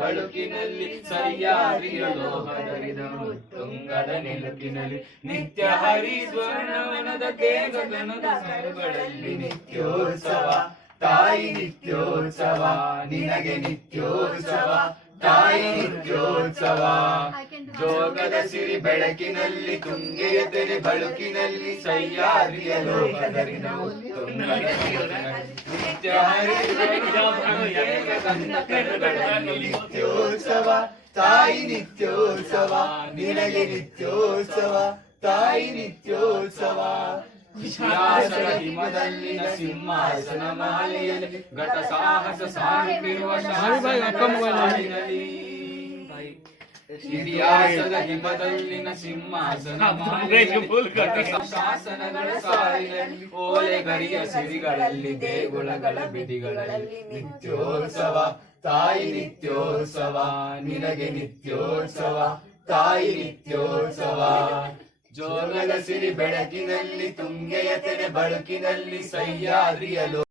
ಬಳುಕಿನಲ್ಲಿ ಸಹ್ಯಾದ್ರಿಯ ಲೋಹದರಿದನು ತುಂಗದ ನಿಲುಕಿನಲ್ಲಿ ನಿತ್ಯ ಹರಿ ಸ್ವರ್ಣವನದ ತೇಗಗನದ ಸರುಗಳಲ್ಲಿ ನಿತ್ಯೋತ್ಸವ ತಾಯಿ ನಿತ್ಯೋತ್ಸವ ನಿನಗೆ ನಿತ್ಯೋತ್ಸವ ತಾಯಿ ನಿತ್ಯೋತ್ಸವ ಜೋಗದ ಸಿರಿ ಬೆಳಕಿನಲ್ಲಿ ತುಂಗೆಯ ತೆರೆ ಬಳುಕಿನಲ್ಲಿ ಸಹ್ಯಾದ್ರಿಯ ಲೋಕದರಿದವು ನಿತ್ಯ ಹರಿ ನಿತ್ಯೋತ್ಸವ ತಾಯಿ ನಿತ್ಯೋತ್ಸವ ನಿನಗೆ ನಿತ್ಯೋತ್ಸವ ತಾಯಿ ನಿತ್ಯೋತ್ಸವ ವಿಶ್ವಾಸದ ಹಿಮದಲ್ಲಿನ ಸಿಂಹಾಸನ ಮಾಲೆಯಲ್ಲಿ ಘಟ ಸಾಹಸ ಸಾಗಿರುವ ಶಾಸನದಲ್ಲಿ ಇತಿಹಾಸದ ಹಿಮದಲ್ಲಿನ ಸಿಂಹಾಸನ ಶಾಸನಗಳ ಸಾಲಿನಲ್ಲಿ ಓಲೆ ಗರಿಯ ಸಿರಿಗಳಲ್ಲಿ ದೇಗುಲಗಳ ಬಿಡಿಗಳಲ್ಲಿ ನಿತ್ಯೋತ್ಸವ ತಾಯಿ ನಿತ್ಯೋತ್ಸವ ನಿನಗೆ ನಿತ್ಯೋತ್ಸವ ತಾಯಿ ನಿತ್ಯೋತ್ಸವ ಜೋಗದ ಸಿರಿ ಬೆಳಕಿನಲ್ಲಿ ತುಂಗೆಯ ತೆರೆ ಬಳುಕಿನಲ್ಲಿ ಸಹ್ಯಾದ್ರಿಯಲು